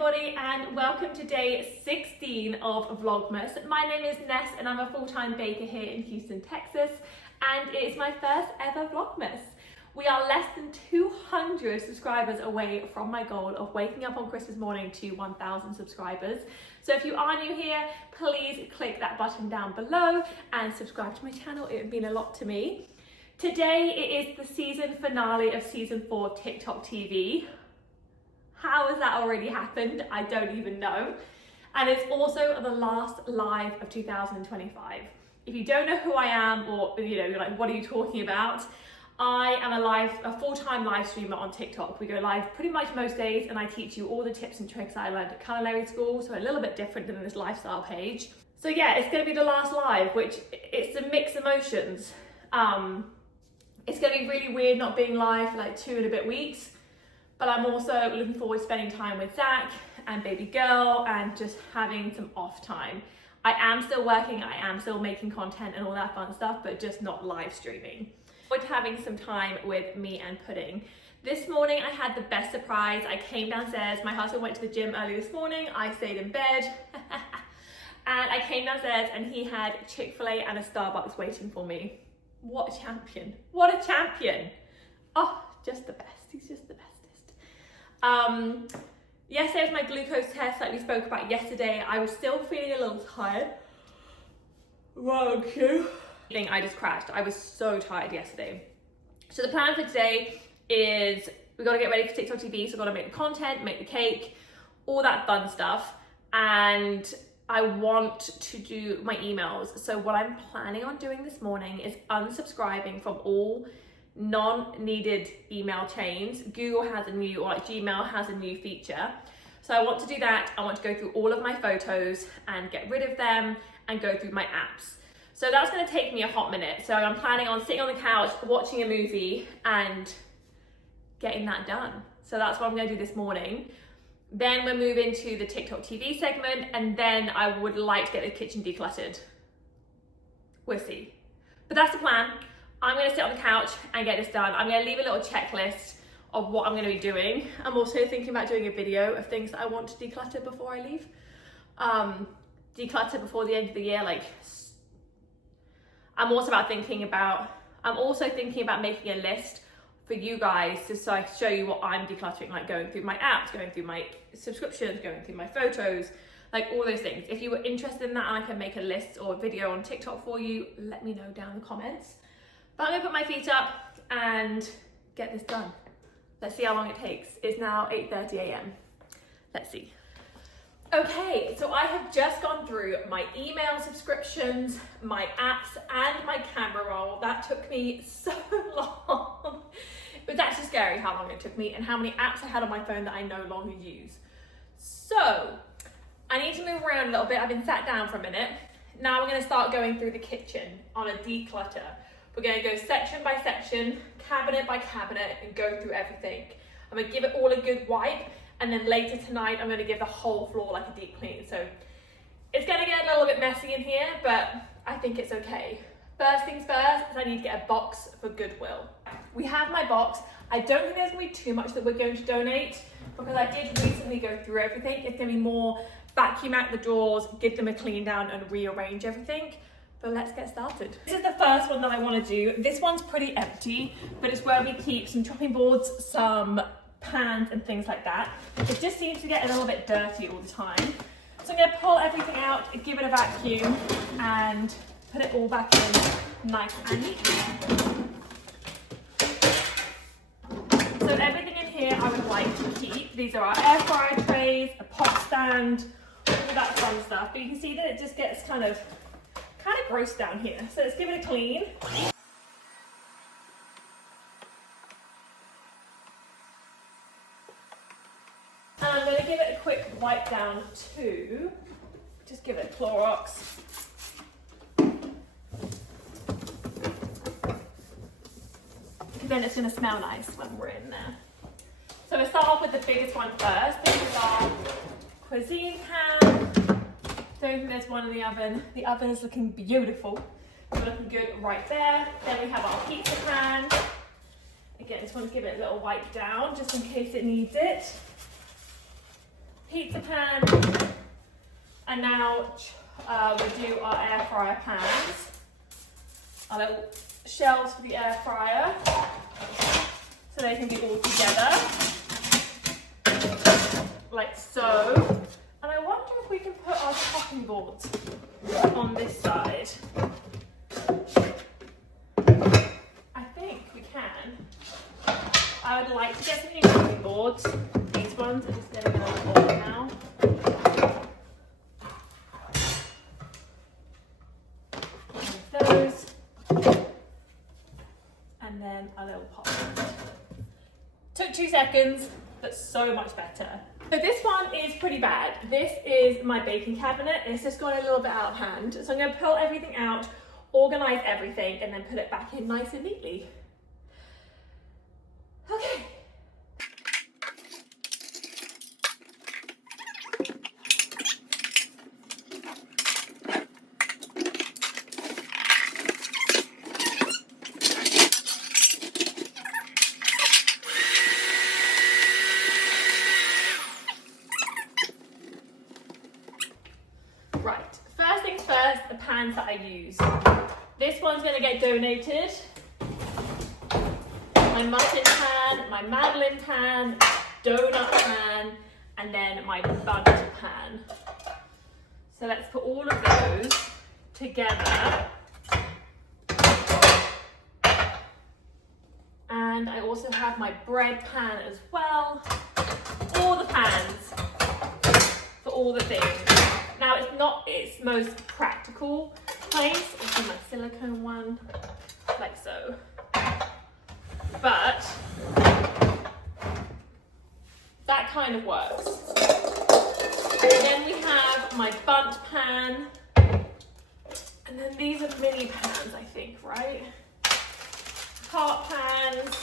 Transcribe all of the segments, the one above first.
everybody and welcome to day 16 of Vlogmas. My name is Ness and I'm a full-time baker here in Houston, Texas, and it is my first ever Vlogmas. We are less than 200 subscribers away from my goal of waking up on Christmas morning to 1,000 subscribers. So if you are new here, please click that button down below and subscribe to my channel. It would mean a lot to me. Today it is the season finale of season 4 of TikTok TV. How has that already happened? I don't even know. And it's also the last live of 2025. If you don't know who I am, or you're like, what are you talking about? I am a full-time live streamer on TikTok. We go live pretty much most days and I teach you all the tips and tricks I learned at culinary school, so a little bit different than this lifestyle page. So yeah, it's gonna be the last live, which it's a mixed emotions. It's gonna be really weird not being live for like 2 and a bit weeks. But I'm also looking forward to spending time with Zach and baby girl and just having some off time. I am still working, I am still making content and all that fun stuff, but just not live streaming. We're having some time with me and Pudding. This morning I had the best surprise. I came downstairs, my husband went to the gym early this morning, I stayed in bed. And I came downstairs and he had Chick-fil-A and a Starbucks waiting for me. What a champion, what a champion. Oh, just the best, he's just the best. Yesterday was my glucose test like we spoke about yesterday. I was still feeling a little tired. I just crashed. I was so tired yesterday. So the plan for today is we got to get ready for TikTok TV. So we've got to make the content, make the cake, all that fun stuff. And I want to do my emails. So what I'm planning on doing this morning is unsubscribing from all non-needed email chains. Google has a new, or like Gmail has a new feature. So I want to do that. I want to go through all of my photos and get rid of them and go through my apps. So that's going to take me a hot minute. So I'm planning on sitting on the couch, watching a movie and getting that done. So that's what I'm going to do this morning. Then we'll move into the TikTok TV segment and then I would like to get the kitchen decluttered. We'll see. But that's the plan. I'm going to sit on the couch and get this done. I'm going to leave a little checklist of what I'm going to be doing. I'm also thinking about doing a video of things that I want to declutter before I leave. Declutter before the end of the year. I'm also thinking about making a list for you guys to show you what I'm decluttering, like going through my apps, going through my subscriptions, going through my photos, like all those things. If you were interested in that and I can make a list or a video on TikTok for you, let me know down in the comments. But I'm gonna put my feet up and get this done. Let's see how long it takes. It's now 8:30 a.m. Let's see. Okay, so I have just gone through my email subscriptions, my apps, and my camera roll. That took me so long. It was actually scary how long it took me and how many apps I had on my phone that I no longer use. So, I need to move around a little bit. I've been sat down for a minute. Now we're gonna start going through the kitchen on a declutter. We're going to go section by section, cabinet by cabinet, and go through everything. I'm going to give it all a good wipe, and then later tonight, I'm going to give the whole floor like a deep clean. So it's going to get a little bit messy in here, but I think it's okay. First things first is I need to get a box for Goodwill. We have my box. I don't think there's going to be too much that we're going to donate because I did recently go through everything. It's going to be more vacuum out the drawers, give them a clean down, and rearrange everything. But let's get started. This is the first one that I want to do. This one's pretty empty, but it's where we keep some chopping boards, some pans and things like that. It just seems to get a little bit dirty all the time. So I'm going to pull everything out, give it a vacuum, and put it all back in nice and neat. So everything in here I would like to keep. These are our air fryer trays, a pot stand, all that fun stuff. But you can see that it just gets kind of gross down here. So let's give it a clean. And I'm going to give it a quick wipe down too. Just give it a Clorox. Because then it's going to smell nice when we're in there. So we'll start off with the biggest one first. This is our cuisine pan. Don't think there's one in the oven. The oven is looking beautiful. It's looking good right there. Then we have our pizza pan. Again, just want to give it a little wipe down just in case it needs it. pizza pan, and now we do our air fryer pans. Our little shelves for the air fryer, so they can be all together, like so. And I wonder if we can put our chopping boards on this side. I think we can. I would like to get some new chopping boards. These ones are just getting a little old now. Those. And then a little pot. Took 2 seconds, but so much better. So this one is pretty bad. This is my baking cabinet. It's just gone a little bit out of hand. So I'm going to pull everything out, organize everything, and then put it back in nice and neatly. Okay. Right, first things first, the pans that I use. This one's gonna get donated. My muffin pan, my Madeleine pan, donut pan, and then my bun pan. So let's put all of those together. And I also have my bread pan as well. All the pans for all the things. Now it's not its most practical place. This is my silicone one, like so. But that kind of works. And then we have my bundt pan. And then these are mini pans, I think, right? Heart pans.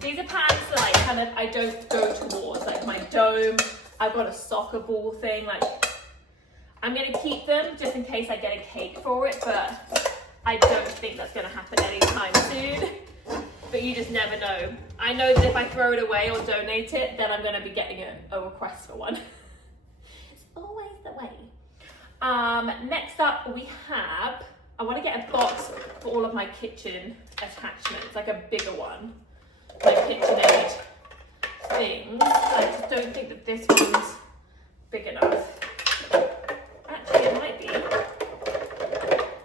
These are pans that like kind of I don't go towards, like my dome. I've got a soccer ball thing, like I'm gonna keep them just in case I get a cake for it, but I don't think that's gonna happen anytime soon. But you just never know. I know that if I throw it away or donate it, then I'm gonna be getting a request for one. It's always the way. Next up we have, I wanna get a box for all of my kitchen attachments, like a bigger one, like KitchenAid things. I just don't think that this one's big enough. Actually, it might be.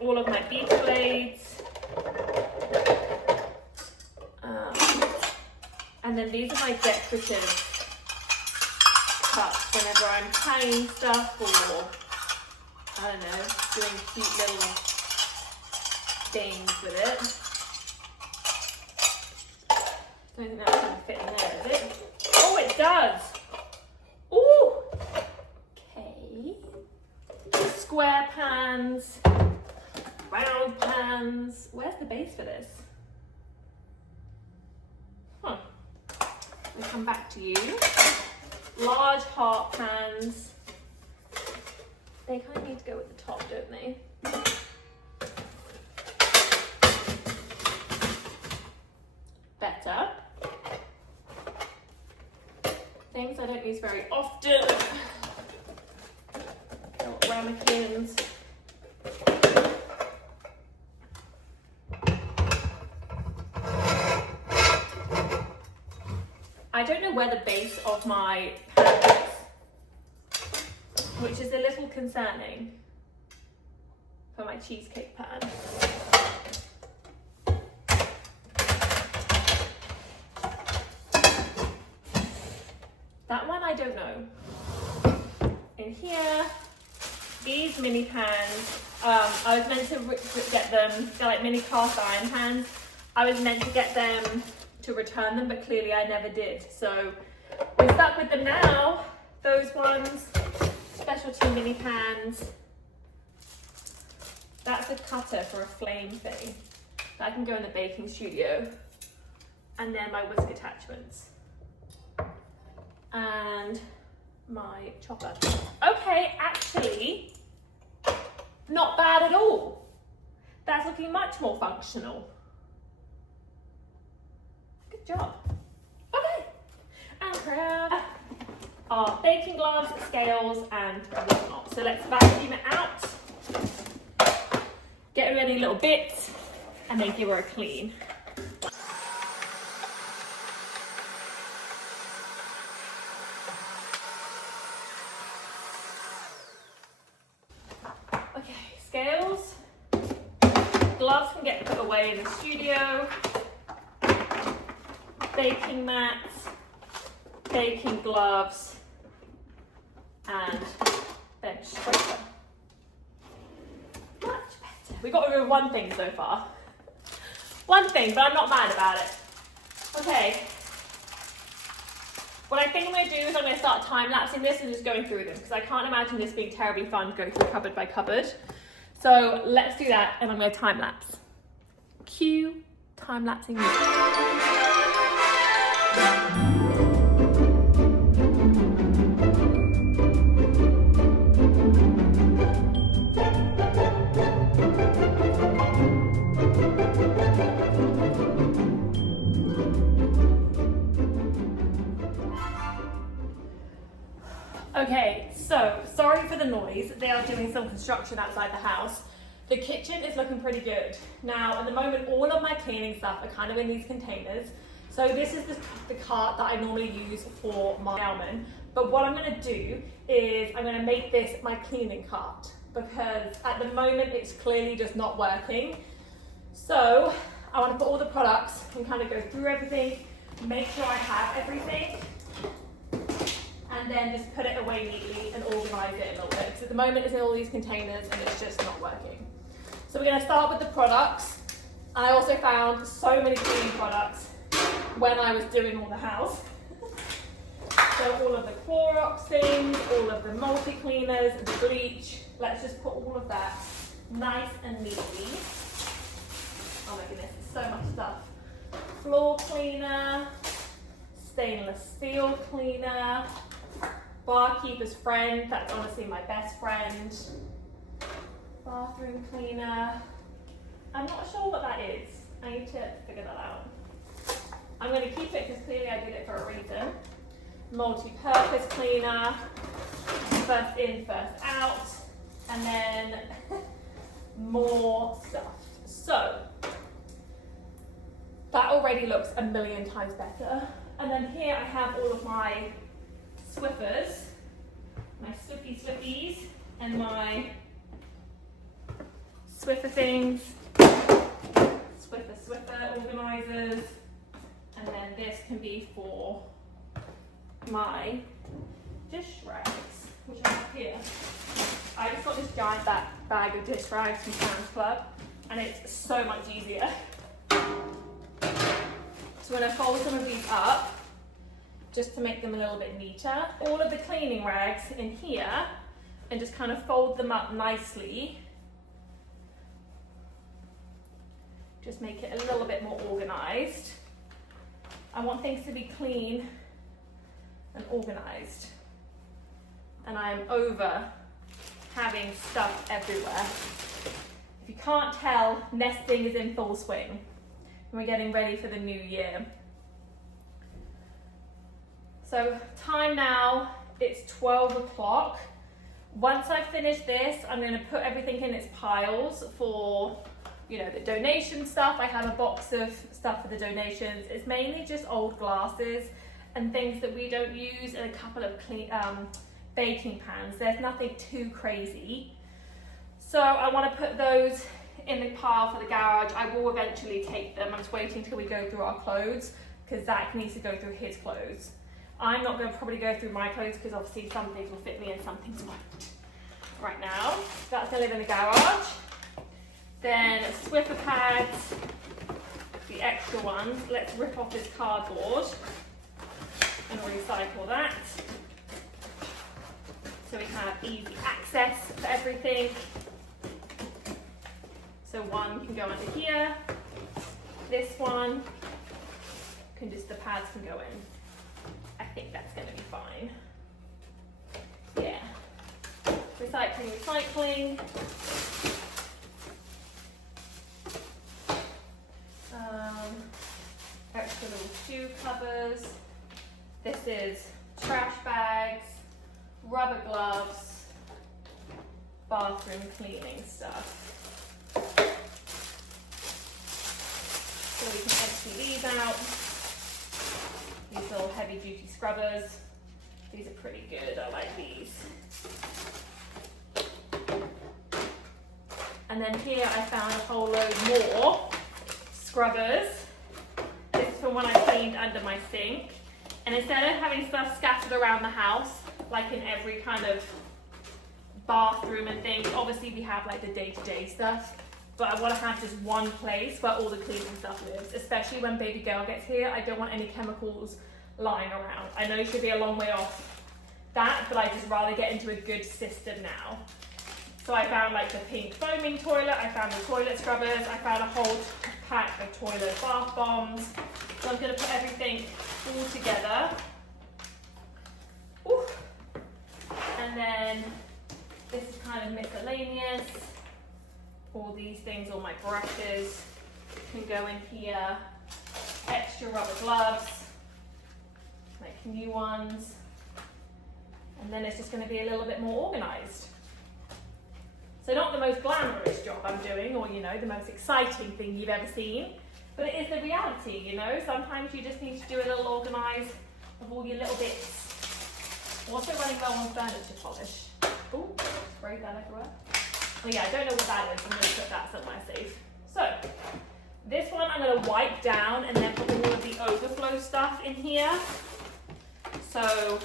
All of my beef blades. And then these are my decorative cups whenever I'm tying stuff or, I don't know, doing cute little things with it. I don't think that's going to fit in there, is it? Oh, it does! Ooh! Okay. Square pans, round pans. Where's the base for this? Huh. We'll come back to you. Large heart pans. They kind of need to go at the top, don't they? Better. Things I don't use very often. Little ramekins. I don't know where the base of my pan is, which is a little concerning for my cheesecake pan. That one I don't know. In here, these mini pans, I was meant to get them, they're like mini cast iron pans. I was meant to get them to return them, but clearly I never did. So we're stuck with them now. Those ones, specialty mini pans. That's a cutter for a flame thing. That can go in the baking studio. And then my whisk attachments. And my chopper. Okay, actually, not bad at all. That's looking much more functional. Good job. Okay, I'm proud. our baking gloves, scales, and whatnot. So let's vacuum it out, get rid of any little bits, and then give her a clean. Okay, scales. Gloves can get put away in the studio. Baking mats, baking gloves, and bench scraper. Much better. We got rid of one thing so far. One thing, but I'm not mad about it. Okay. What I think I'm going to do is I'm going to start time-lapsing this and just going through them, because I can't imagine this being terribly fun to go through cupboard by cupboard. So let's do that, and I'm going to time-lapse. Cue time-lapsing music. Okay, so sorry for the noise. They are doing some construction outside the house. The kitchen is looking pretty good. Now, at the moment, all of my cleaning stuff are kind of in these containers. So this is the cart that I normally use for my almond. But what I'm going to do is I'm going to make this my cleaning cart, because at the moment it's clearly just not working. So I want to put all the products and kind of go through everything, make sure I have everything, and then just put it away neatly and organise it a little bit. So at the moment it's in all these containers and it's just not working. So we're going to start with the products. And I also found so many cleaning products when I was doing all the house. So all of the Clorox things, all of the multi-cleaners, the bleach. Let's just put all of that nice and neatly. Oh my goodness, there's so much stuff. Floor cleaner, stainless steel cleaner, barkeeper's friend, that's honestly my best friend. Bathroom cleaner. I'm not sure what that is. I need to figure that out. I'm going to keep it because clearly I did it for a reason. Multi-purpose cleaner, first in, first out, and then more stuff. So that already looks a million times better. And then here I have all of my Swiffers, my Swiffies, and my Swiffer things, Swiffer organisers, and then this can be for my dish rags, which I have here. I just got this giant bag of dish rags from Sam's Club, and it's so much easier. So when I fold some of these up, just to make them a little bit neater, all of the cleaning rags in here, and just kind of fold them up nicely. Just make it a little bit more organised. I want things to be clean and organised. And I'm over having stuff everywhere. If you can't tell, nesting is in full swing. And we're getting ready for the new year. So time now, it's 12 o'clock. Once I finish this, I'm going to put everything in its piles for, you know, the donation stuff. I have a box of stuff for the donations. It's mainly just old glasses and things that we don't use, and a couple of clean, baking pans. There's nothing too crazy. So I want to put those in the pile for the garage. I will eventually take them. I'm just waiting till we go through our clothes, because Zach needs to go through his clothes. I'm not going to probably go through my clothes, because obviously some things will fit me and some things won't. Right now, that's going to live in the garage. Then Swiffer pads, the extra ones. Let's rip off this cardboard and recycle that, so we have easy access for everything. So one can go under here. This one can just, the pads can go in. I think that's going to be fine. Yeah. Recycling. Extra little shoe covers. This is trash bags. rubber gloves, bathroom cleaning stuff. So we can empty these out. These little heavy duty scrubbers. These are pretty good, I like these. And then here I found a whole load more scrubbers. This is from when I cleaned under my sink. And instead of having stuff scattered around the house, like in every kind of bathroom and things, obviously we have like the day-to-day stuff, but I want to have just one place where all the cleaning stuff lives, especially when baby girl gets here. I don't want any chemicals lying around. I know you should be a long way off that, but I just rather get into a good system now. So I found like the pink foaming toilet, I found the toilet scrubbers, I found a whole pack of toilet bath bombs. So I'm going to put everything all together. Ooh. And then this is kind of miscellaneous. All these things, all my brushes can go in here. Extra rubber gloves, like new ones. And then it's just going to be a little bit more organized. So not the most glamorous job I'm doing, or, you know, the most exciting thing you've ever seen, but it is the reality, you know. Sometimes you just need to do a little organize of all your little bits. Also running low on furniture polish. Ooh, spray that everywhere. Oh yeah, I don't know what that is. I'm going to put that somewhere safe. So, this one I'm going to wipe down and then put all of the overflow stuff in here. So,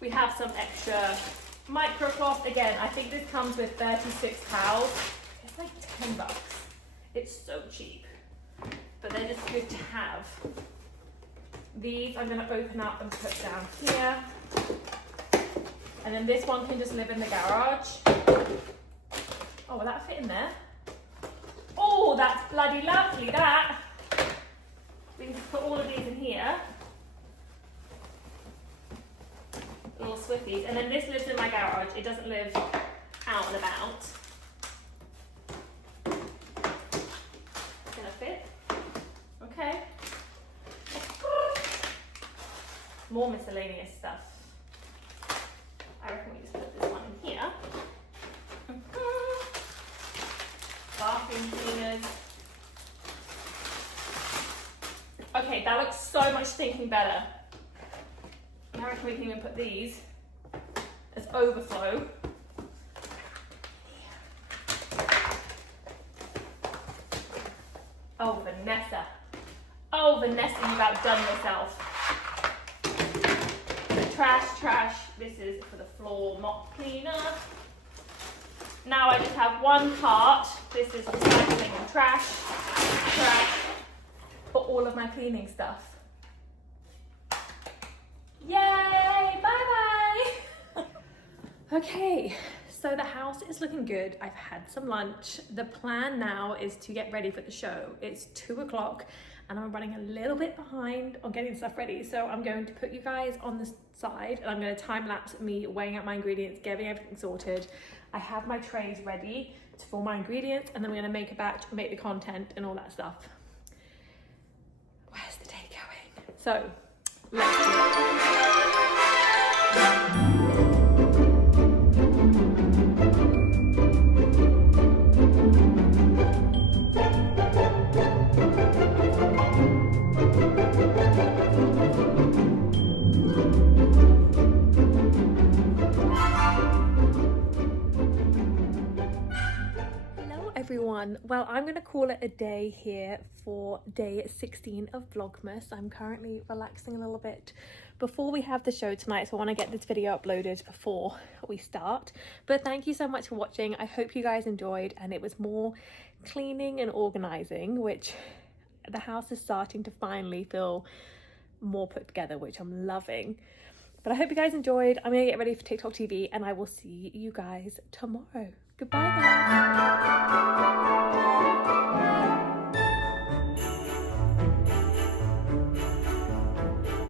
we have some extra microcloth. Again, I think this comes with 36 towels. It's like $10. It's so cheap, but they're just good to have. These I'm going to open up and put down here, and then this one can just live in the garage. Oh, will that fit in there? Oh, that's bloody lovely, that. We can put all of these in here. Little Swifties, and then this lives in my garage. It doesn't live out and about. Gonna fit? Okay. More miscellaneous stuff. I reckon we just put this one in here. Bathroom cleaners. Okay, that looks so much stinking better. I reckon we can even put these as overflow. Oh, Vanessa. Oh, Vanessa, you've outdone yourself. Trash. This is for the floor mop cleaner. Now I just have one cart. This is recycling and trash for all of my cleaning stuff. Yay! Bye-bye! Okay, so the house is looking good. I've had some lunch. The plan now is to get ready for the show. It's 2 o'clock and I'm running a little bit behind on getting stuff ready. So I'm going to put you guys on the side and I'm going to time lapse me weighing out my ingredients, getting everything sorted. I have my trays ready for my ingredients, and then we're going to make a batch, make the content and all that stuff. Where's the day going? So, let's do it. Everyone, well, I'm going to call it a day here for day 16 of Vlogmas. I'm currently relaxing a little bit before we have the show tonight, so I want to get this video uploaded before we start. But thank you so much for watching. I hope you guys enjoyed, and it was more cleaning and organizing, which the house is starting to finally feel more put together, which I'm loving. But I hope you guys enjoyed. I'm going to get ready for TikTok TV, and I will see you guys tomorrow. Goodbye, guys.